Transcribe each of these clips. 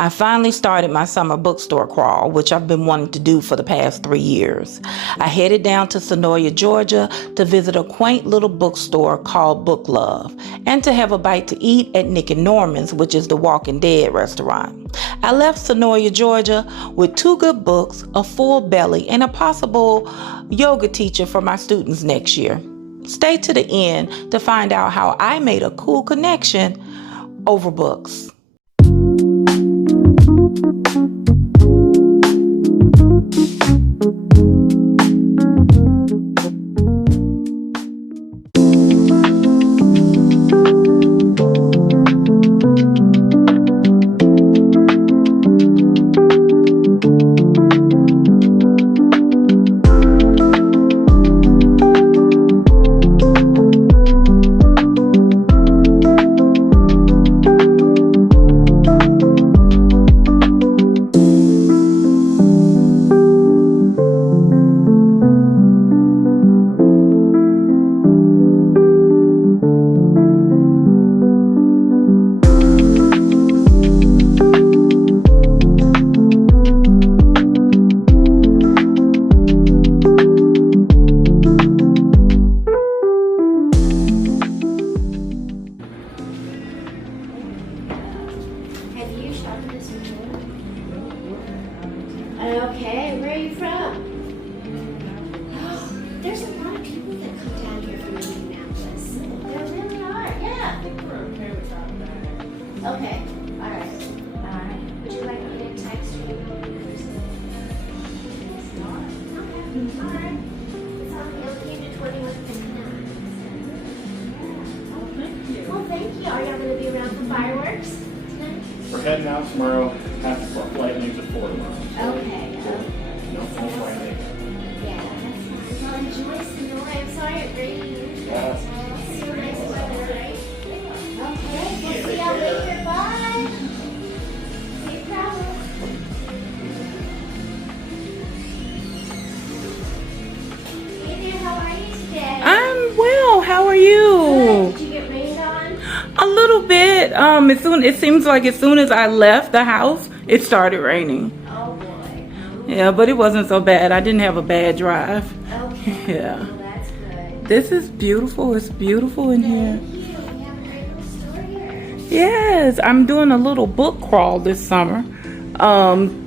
I finally started my summer bookstore crawl, which I've been wanting to do for the past 3 years. I headed down to Senoia, Georgia to visit a quaint little bookstore called BookLove and to have a bite to eat at Nic Norman's, which is the Walking Dead restaurant. I left Senoia, Georgia with 2 good books, a full belly, and a possible yoga teacher for my students next year. Stay to the end to find out how I made a cool connection over books. Okay, where are you from? There's a lot of people that come down here from Indianapolis. There really are, yeah. I think we're okay with that. Okay, all right. Would you like me to text you? Okay, all right. It's on the LK to 2159. Oh, thank you. Well, thank you. Are y'all going to be around for fireworks tonight? We're heading out tomorrow. Half the flight leaves at 4 tomorrow. Okay. No Friday. Yeah, that's fine. Well, enjoy Senoia. I'm sorry it rained. Yeah. So nice weather, right? Okay, we'll see y'all later. Bye. Safe travels. Hey there, how are you today? I'm well. How are you? Did you get rained on? A little bit. It seems like as soon as I left the house, it started raining. Oh boy. Yeah, but it wasn't so bad. I didn't have a bad drive. Okay. Yeah. Well, that's good. This is beautiful. It's beautiful in here. Thank you. We have a great little store here. Yes, I'm doing a little book crawl this summer.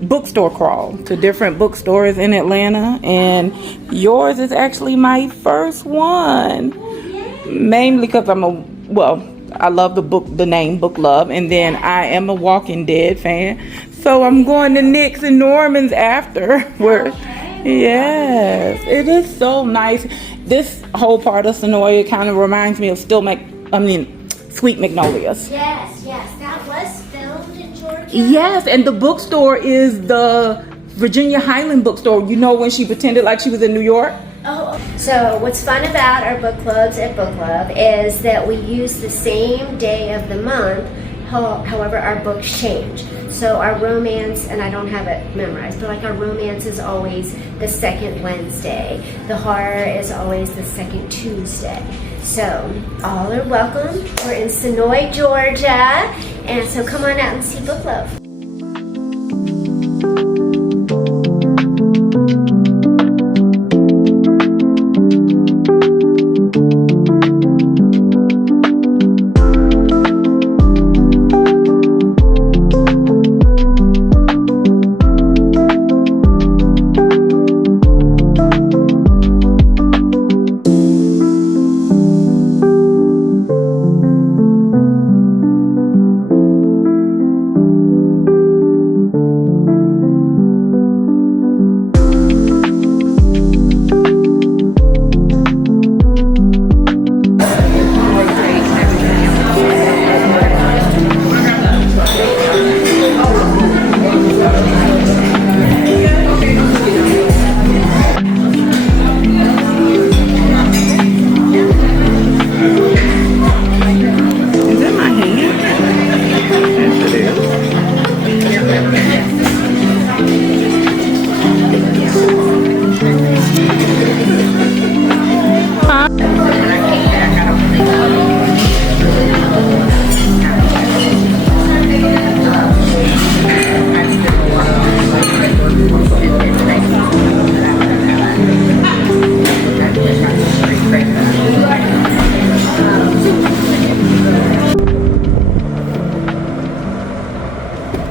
Bookstore crawl to different bookstores in Atlanta, and yours is actually my first one. Mainly because I love the name BookLove, and then I am a Walking Dead fan. So I'm going to Nic Norman's after. Yes, it is so nice. This whole part of Senoia kind of reminds me of Sweet Magnolias. Yes, that was filmed in Georgia. Yes, and the bookstore is the Virginia Highland bookstore. You know, when she pretended like she was in New York? Oh, so what's fun about our book clubs at BookLove is that we use the same day of the month. However, our books change. So our romance, and I don't have it memorized, but like our romance is always the second Wednesday. The horror is always the second Tuesday. So all are welcome. We're in Senoia, Georgia, and so come on out and see BookLove.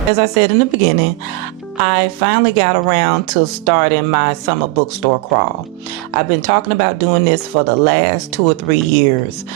As I said in the beginning, I finally got around to starting my summer bookstore crawl. I've been talking about doing this for the last 2 or 3 years.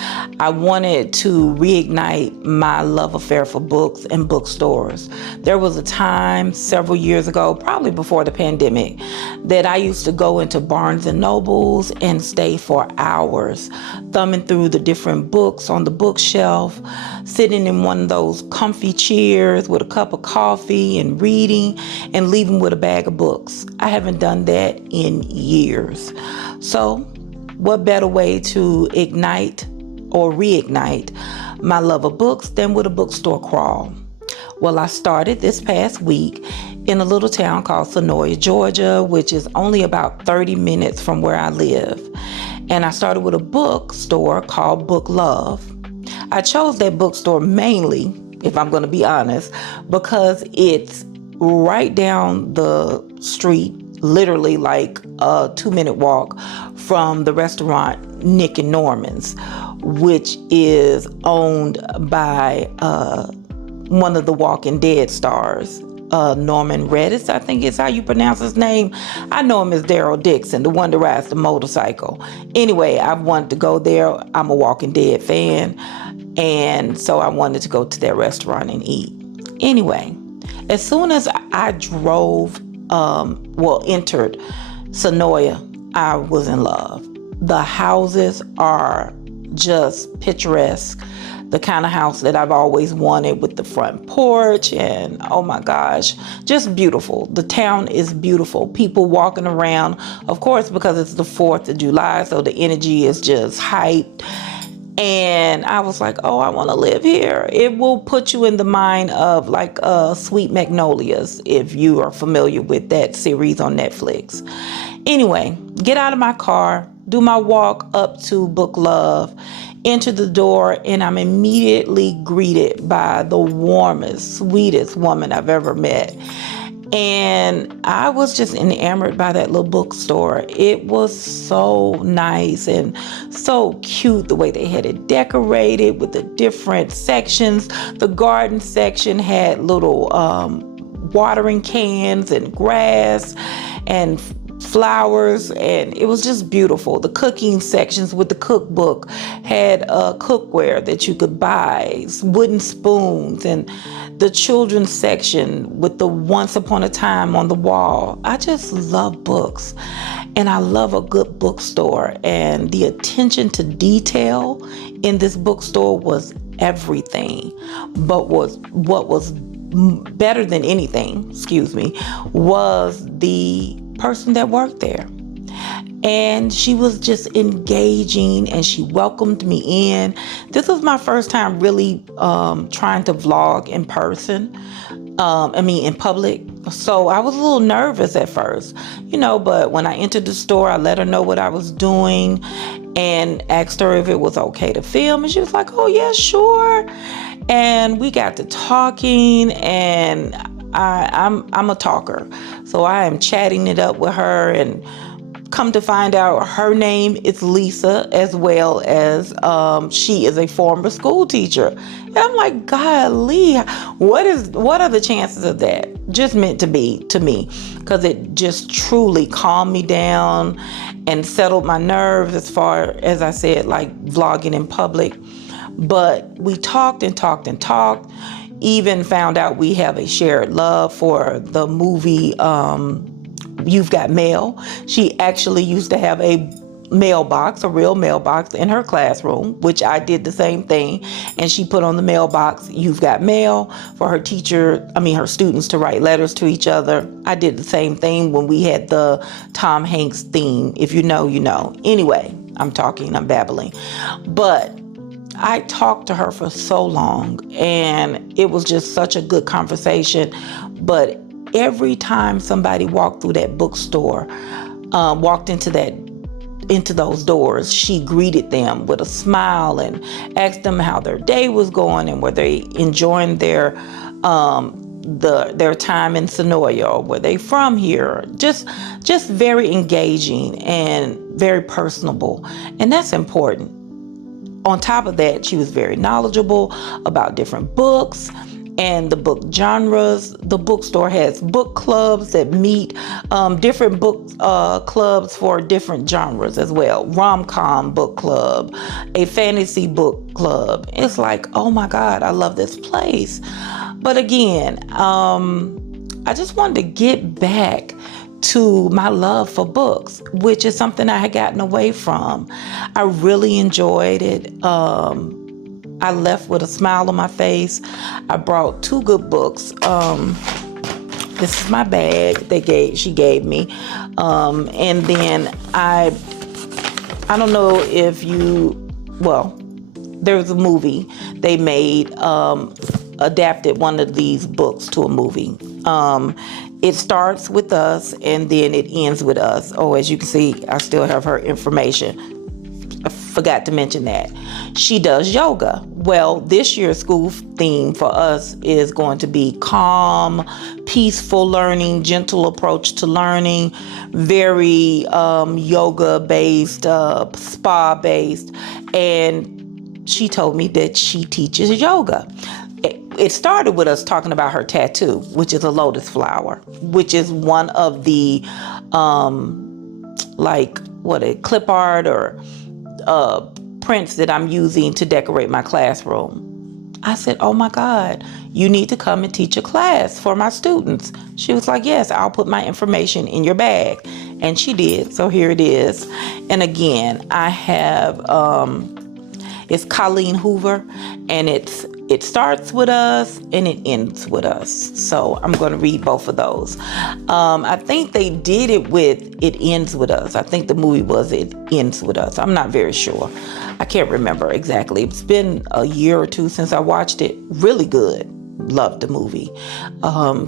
I wanted to reignite my love affair for books and bookstores. There was a time several years ago, probably before the pandemic, that I used to go into Barnes and Nobles and stay for hours, thumbing through the different books on the bookshelf, sitting in one of those comfy chairs with a cup of coffee and reading, and leaving with a bag of books. I haven't done that in years. So, what better way to ignite or reignite my love of books than with a bookstore crawl? Well, I started this past week in a little town called Senoia, Georgia, which is only about 30 minutes from where I live. And I started with a bookstore called BookLove. I chose that bookstore mainly, if I'm going to be honest, because it's right down the street, literally like a 2-minute walk from the restaurant Nic Norman's, which is owned by one of the Walking Dead stars, Norman Reedus, I think is how you pronounce his name. I know him as Daryl Dixon, the one that rides the motorcycle. Anyway, I wanted to go there. I'm a Walking Dead fan, and so I wanted to go to their restaurant and eat. Anyway, as soon as I entered Senoia, I was in love. The houses are just picturesque. The kind of house that I've always wanted, with the front porch, and oh my gosh, just beautiful. The town is beautiful. People walking around, of course, because it's the 4th of July, so the energy is just hyped. And I was like, oh, I want to live here. It will put you in the mind of like Sweet Magnolias, if you are familiar with that series on Netflix. Anyway, get out of my car, do my walk up to BookLove, enter the door, and I'm immediately greeted by the warmest, sweetest woman I've ever met. And I was just enamored by that little bookstore. It was so nice and so cute, the way they had it decorated with the different sections. The garden section had little watering cans and grass and flowers, and it was just beautiful. The cooking sections with the cookbook had cookware that you could buy, wooden spoons, and the children's section with the Once Upon a Time on the wall. I just love books, and I love a good bookstore, and the attention to detail in this bookstore was everything. But what was better than anything, was the person that worked there. And she was just engaging, and she welcomed me in. This was my first time really trying to vlog in person. In public. So I was a little nervous at first, but when I entered the store, I let her know what I was doing and asked her if it was okay to film. And she was like, oh yeah, sure. And we got to talking, and I'm a talker. So I am chatting it up with her, and come to find out her name is Lisa, as well as she is a former school teacher. And I'm like, golly, what are the chances of that? Just meant to be to me, because it just truly calmed me down and settled my nerves, as far as I said, like vlogging in public. But we talked and talked and talked. Even found out we have a shared love for the movie You've Got Mail. She actually used to have a real mailbox in her classroom, which I did the same thing. And she put on the mailbox, You've Got Mail, for her students to write letters to each other. I did the same thing when we had the Tom Hanks theme. If you know, you know. Anyway, I'm babbling. But I talked to her for so long, and it was just such a good conversation. But every time somebody walked through that bookstore, walked into those doors, she greeted them with a smile and asked them how their day was going and were they enjoying their time in Senoia, or were they from here. Just very engaging and very personable, and that's important. On top of that, she was very knowledgeable about different books, and the book genres. The bookstore has book clubs that meet different book clubs for different genres as well. Rom-com book club, a fantasy book club. It's like, oh my God, I love this place. But again, I just wanted to get back to my love for books, which is something I had gotten away from. I really enjoyed it. I left with a smile on my face. I brought 2 good books. This is my bag she gave me. And then I don't know if there was a movie they made, adapted one of these books to a movie. It starts with us and then it ends with us. Oh, as you can see, I still have her information. I forgot to mention that. She does yoga. Well, this year's school theme for us is going to be calm, peaceful learning, gentle approach to learning, very yoga-based, spa-based. And she told me that she teaches yoga. It started with us talking about her tattoo, which is a lotus flower, which is one of the clip art or prints that I'm using to decorate my classroom. I said, oh my God, you need to come and teach a class for my students. She was like, yes, I'll put my information in your bag. And she did. So here it is. And again, I have, it's Colleen Hoover, and it starts with us and it ends with us. So I'm going to read both of those. I think they did it with It Ends With Us. I think the movie was It Ends With Us. I'm not very sure. I can't remember exactly. It's been a year or 2 since I watched it. Really good. Loved the movie.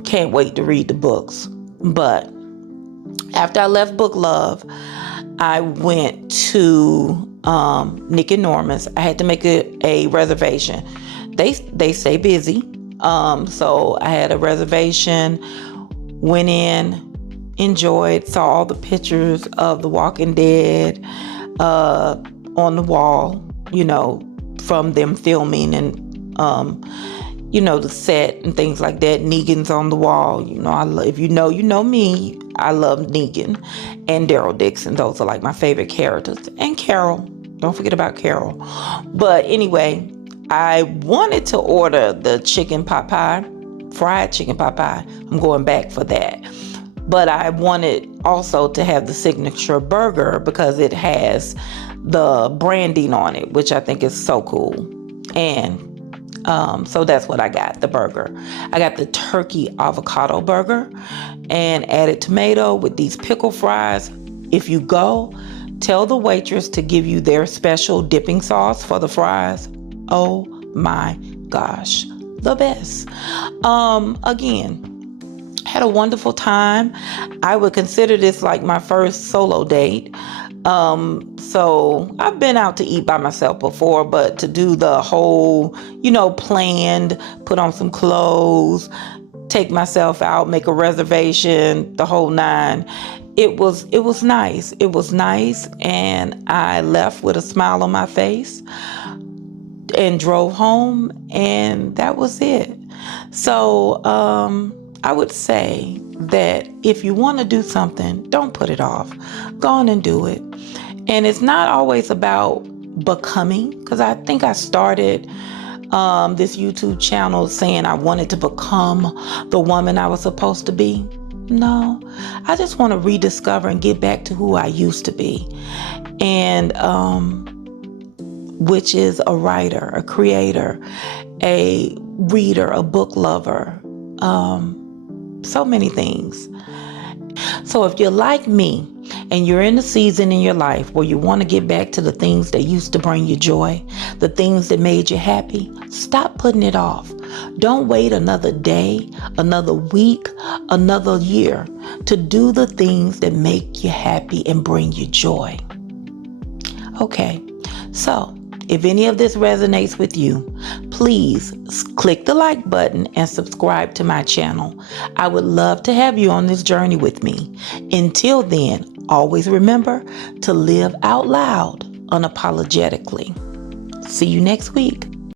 Can't wait to read the books. But after I left BookLove, I went to Nic Norman's. I had to make a reservation. They stay busy. So I had a reservation, went in, enjoyed, saw all the pictures of The Walking Dead on the wall, from them filming and, the set and things like that. Negan's on the wall. If you know me, I love Negan and Daryl Dixon. Those are like my favorite characters. And Carol. Don't forget about Carol. But anyway, I wanted to order the chicken pot pie, fried chicken pot pie. I'm going back for that. But I wanted also to have the signature burger because it has the branding on it, which I think is so cool. And so that's what I got, the burger. I got the turkey avocado burger and added tomato with these pickle fries. If you go, tell the waitress to give you their special dipping sauce for the fries. Oh my gosh, the best. Again, had a wonderful time. I would consider this like my first solo date. So I've been out to eat by myself before, but to do the whole, planned, put on some clothes, take myself out, make a reservation, the whole 9. It was nice. It was nice. And I left with a smile on my face and drove home, and that was it. So, I would say that if you want to do something, don't put it off. Go on and do it. And it's not always about becoming, because I think I started this YouTube channel saying I wanted to become the woman I was supposed to be. No, I just want to rediscover and get back to who I used to be. And which is a writer, a creator, a reader, a book lover, so many things. So if you're like me and you're in a season in your life where you want to get back to the things that used to bring you joy, the things that made you happy, stop putting it off. Don't wait another day, another week, another year to do the things that make you happy and bring you joy. Okay, so if any of this resonates with you, please click the like button and subscribe to my channel. I would love to have you on this journey with me. Until then, always remember to live out loud unapologetically. See you next week.